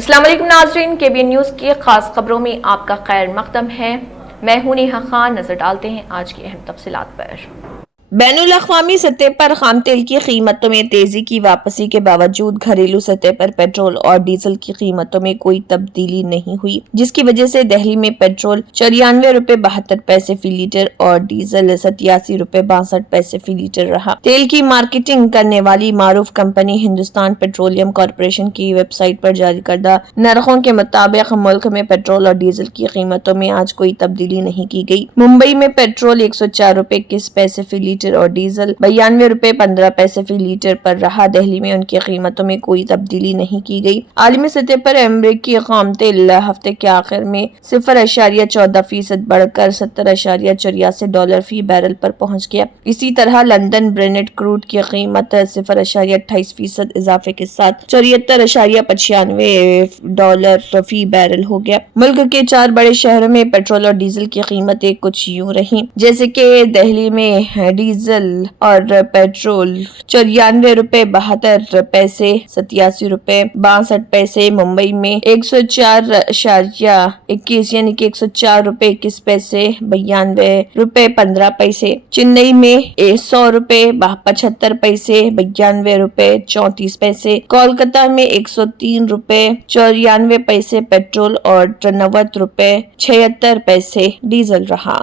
السلام علیکم ناظرین، KBN نیوز کی خاص خبروں میں آپ کا خیر مقدم ہے۔ میں ہوں نیہا خان۔ نظر ڈالتے ہیں آج کی اہم تفصیلات پر۔ بین الاقوامی سطح پر خام تیل کی قیمتوں میں تیزی کی واپسی کے باوجود گھریلو سطح پر پیٹرول اور ڈیزل کی قیمتوں میں کوئی تبدیلی نہیں ہوئی، جس کی وجہ سے دہلی میں پیٹرول 94 روپے 72 پیسے فی لیٹر اور ڈیزل 87 روپے 62 پیسے فی لیٹر رہا۔ تیل کی مارکیٹنگ کرنے والی معروف کمپنی ہندوستان پیٹرولیم کارپوریشن کی ویب سائٹ پر جاری کردہ نرخوں کے مطابق ملک میں پیٹرول اور ڈیزل کی قیمتوں میں آج کوئی تبدیلی نہیں کی گئی۔ ممبئی میں پیٹرول 104 روپے 21 پیسے فی لیٹر اور ڈیزل 92 روپے 15 پیسے فی لیٹر پر رہا۔ دہلی میں ان کی قیمتوں میں کوئی تبدیلی نہیں کی گئی۔ عالمی سطح پر امریکی خام تیل ہفتے کے آخر میں 0.14% بڑھ کر $70.84 فی بیرل پر پہنچ گیا۔ اسی طرح لندن برنٹ کروڈ کی قیمت 0.28% اضافے کے ساتھ $74.95 فی بیرل ہو گیا۔ ملک کے 4 بڑے شہروں میں پیٹرول اور ڈیزل کی قیمتیں کچھ یوں رہیں، جیسے کہ دہلی میں ڈیزل اور پیٹرول 94 روپے 72 پیسے 87 روپے 62 پیسے، ممبئی میں 104.21 یعنی کہ 104 روپے 21 پیسے 92 روپے 15 پیسے، چنئی میں 100 روپے 75 پیسے 92 روپے 34 پیسے، کولکتہ میں 103 روپے 94 پیسے پیٹرول اور 90 روپے 76 پیسے ڈیزل رہا۔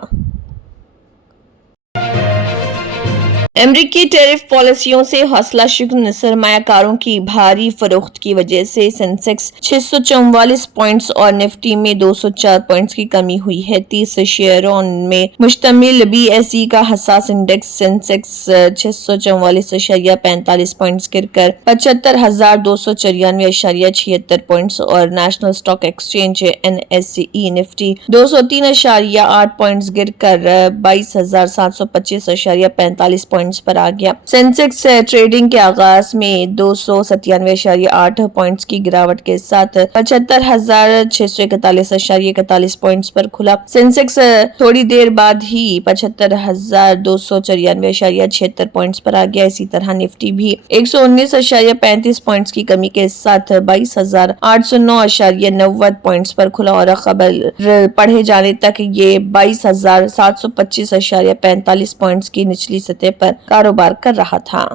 امریکی ٹیرف پالیسیوں سے حوصلہ شکن سرمایہ کاروں کی بھاری فروخت کی وجہ سے سینسیکس 644 پوائنٹس اور نفٹی میں 204 پوائنٹس کی کمی ہوئی ہے۔ 30 شیئروں میں مشتمل BSE کا حساس انڈیکس سینسیکس 644.45 پوائنٹس گر کر 75,294.76 پوائنٹس اور national stock exchange NSE Nifty 203.8 points گر کر 22,725.45 پوائنٹس پر آ گیا۔ سینسیکس ٹریڈنگ کے آغاز میں 297.8 پوائنٹس کی گراوٹ کے ساتھ 75,641.41 پوائنٹس پر کھلا۔ سینسیکس تھوڑی دیر بعد ہی 75,294.76 پوائنٹس پر آ گیا۔ اسی طرح نفٹی بھی 119.35 پوائنٹس کی کمی کے ساتھ 22,809.90 پوائنٹس پر کھلا اور خبر پڑھے جانے تک یہ 22,725.45 پوائنٹس کی نچلی سطح پر کاروبار کر رہا تھا۔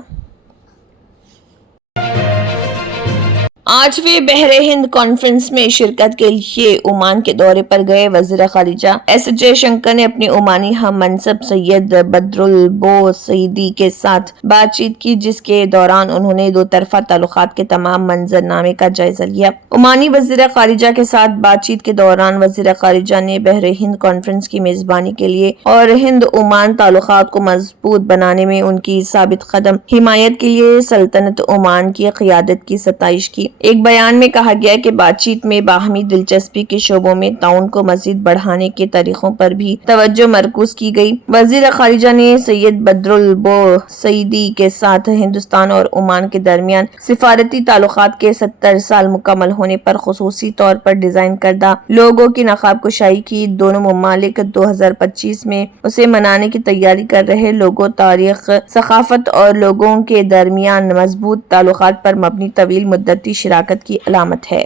8ویں بحر ہند کانفرنس میں شرکت کے لیے عمان کے دورے پر گئے وزیر خارجہ ایس جے شنکر نے اپنے عمانی ہم منصب سید بدرالبو سعیدی کے ساتھ بات چیت کی، جس کے دوران انہوں نے دو طرفہ تعلقات کے تمام منظرنامے کا جائزہ لیا۔ عمانی وزیر خارجہ کے ساتھ بات چیت کے دوران وزیر خارجہ نے بحر ہند کانفرنس کی میزبانی کے لیے اور ہند عمان تعلقات کو مضبوط بنانے میں ان کی ثابت قدم حمایت کے لیے سلطنت عمان کی قیادت کی ستائش کی۔ ایک بیان میں کہا گیا کہ بات چیت میں باہمی دلچسپی کے شعبوں میں تعاون کو مزید بڑھانے کے طریقوں پر بھی توجہ مرکوز کی گئی۔ وزیر خارجہ نے سید بدرالبو سعیدی کے ساتھ ہندوستان اور عمان کے درمیان سفارتی تعلقات کے 70 سال مکمل ہونے پر خصوصی طور پر ڈیزائن کردہ لوگو کی نقاب کشائی کی۔ دونوں ممالک 2025 میں اسے منانے کی تیاری کر رہے لوگو تاریخ، ثقافت اور لوگوں کے درمیان مضبوط تعلقات پر مبنی طویل مدتی شراکت کی علامت ہے۔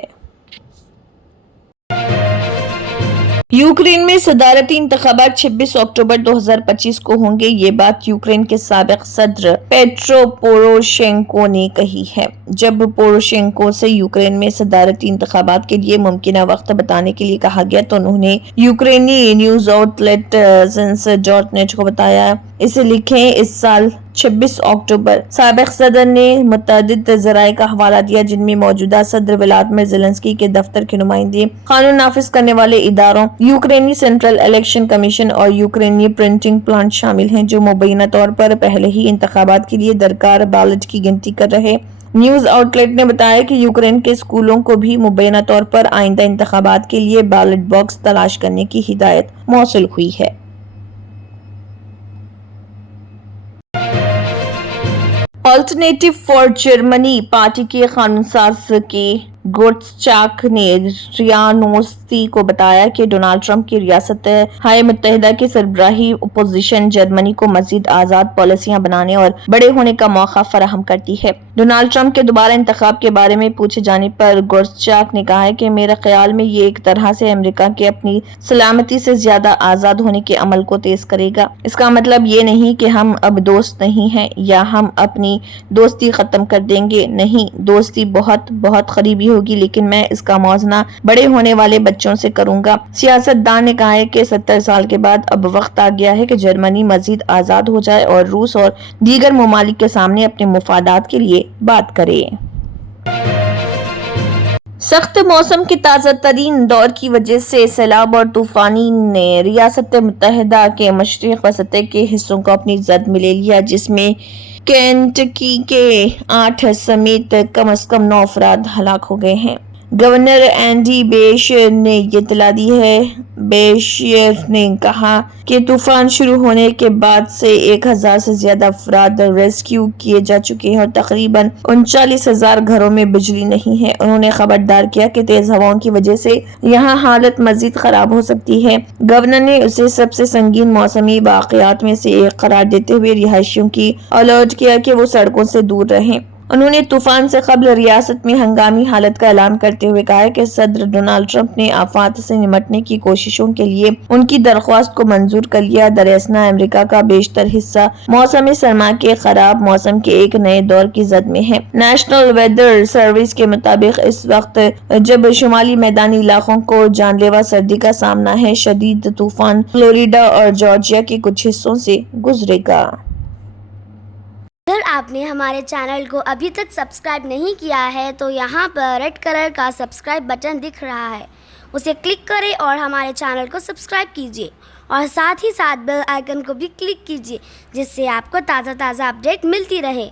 یوکرین میں صدارتی انتخابات 26 اکتوبر 2025 کو ہوں گے، یہ بات یوکرین کے سابق صدر پیٹرو پوروشینکو نے کہی ہے۔ جب پوروشینکو سے یوکرین میں صدارتی انتخابات کے لیے ممکنہ وقت بتانے کے لیے کہا گیا تو انہوں نے یوکرینی نیوز آؤٹ لیٹ Zens.net کو بتایا، اسے لکھیں اس سال 26 اکتوبر۔ سابق صدر نے متعدد ذرائع کا حوالہ دیا جن میں موجودہ صدر ولادیمیر زیلنسکی کے دفتر کے نمائندے، قانون نافذ کرنے والے اداروں، یوکرینی سینٹرل الیکشن کمیشن اور یوکرینی پرنٹنگ پلانٹ شامل ہیں، جو مبینہ طور پر پہلے ہی انتخابات کے لیے درکار بیلٹ کی گنتی کر رہے۔ نیوز آؤٹ لیٹ نے بتایا کہ یوکرین کے اسکولوں کو بھی مبینہ طور پر آئندہ انتخابات کے لیے بیلٹ باکس تلاش کرنے کی ہدایت موصول ہوئی ہے۔ آلٹرنیٹو فار جرمنی پارٹی کے قانون ساز کے گورچاک نے ریا نوستی کو بتایا کہ ڈونلڈ ٹرمپ کی ریاست ہائے متحدہ کی سربراہی اپوزیشن جرمنی کو مزید آزاد پالیسیاں بنانے اور بڑے ہونے کا موقع فراہم کرتی ہے۔ ڈونلڈ ٹرمپ کے دوبارہ انتخاب کے بارے میں پوچھے جانے پر گورچاک نے کہا کہ میرے خیال میں یہ ایک طرح سے امریکہ کے اپنی سلامتی سے زیادہ آزاد ہونے کے عمل کو تیز کرے گا۔ اس کا مطلب یہ نہیں کہ ہم اب دوست نہیں ہیں یا ہم اپنی دوستی ختم کر دیں گے، نہیں، دوستی بہت بہت قریبی ہوگی، لیکن میں اس کا موازنہ بڑے ہونے والے بچوں سے کروں گا۔ سیاست دان نے کہا ہے کہ 70 سال کے بعد اب وقت آ گیا ہے کہ جرمنی مزید آزاد ہو جائے اور روس اور دیگر ممالک کے سامنے اپنے مفادات کے لیے بات کرے۔ سخت موسم کے تازہ ترین دور کی وجہ سے سیلاب اور طوفانی نے ریاست متحدہ کے مشرق وسطی کے حصوں کو اپنی زد میں لے لیا، جس میں کینٹکی کے 8 سمیت کم از کم 9 افراد ہلاک ہو گئے ہیں۔ گورنر اینڈی بیشیر نے یہ اطلاع دی ہے۔ بیشیر نے کہا کہ طوفان شروع ہونے کے بعد سے 1000 سے زیادہ افراد ریسکیو کیے جا چکے ہیں اور تقریباً 39,000 گھروں میں بجلی نہیں ہے۔ انہوں نے خبردار کیا کہ تیز ہواؤں کی وجہ سے یہاں حالت مزید خراب ہو سکتی ہے۔ گورنر نے اسے سب سے سنگین موسمی واقعات میں سے ایک قرار دیتے ہوئے رہائشیوں کی الرٹ کیا کہ وہ سڑکوں سے دور رہیں۔ انہوں نے طوفان سے قبل ریاست میں ہنگامی حالت کا اعلان کرتے ہوئے کہا کہ صدر ڈونلڈ ٹرمپ نے آفات سے نمٹنے کی کوششوں کے لیے ان کی درخواست کو منظور کر لیا۔ دراصل امریکہ کا بیشتر حصہ موسم سرما کے خراب موسم کے ایک نئے دور کی زد میں ہے۔ نیشنل ویدر سروس کے مطابق اس وقت جب شمالی میدانی علاقوں کو جان لیوا سردی کا سامنا ہے، شدید طوفان فلوریڈا اور جارجیا کے کچھ حصوں سے گزرے گا۔ اگر آپ نے ہمارے چینل کو ابھی تک سبسکرائب نہیں کیا ہے تو یہاں پر ریڈ کلر کا سبسکرائب بٹن دکھ رہا ہے، اسے کلک کریں اور ہمارے چینل کو سبسکرائب کیجیے اور ساتھ ہی ساتھ بیل آئیکن کو بھی کلک کیجیے، جس سے آپ کو تازہ اپڈیٹ ملتی رہے۔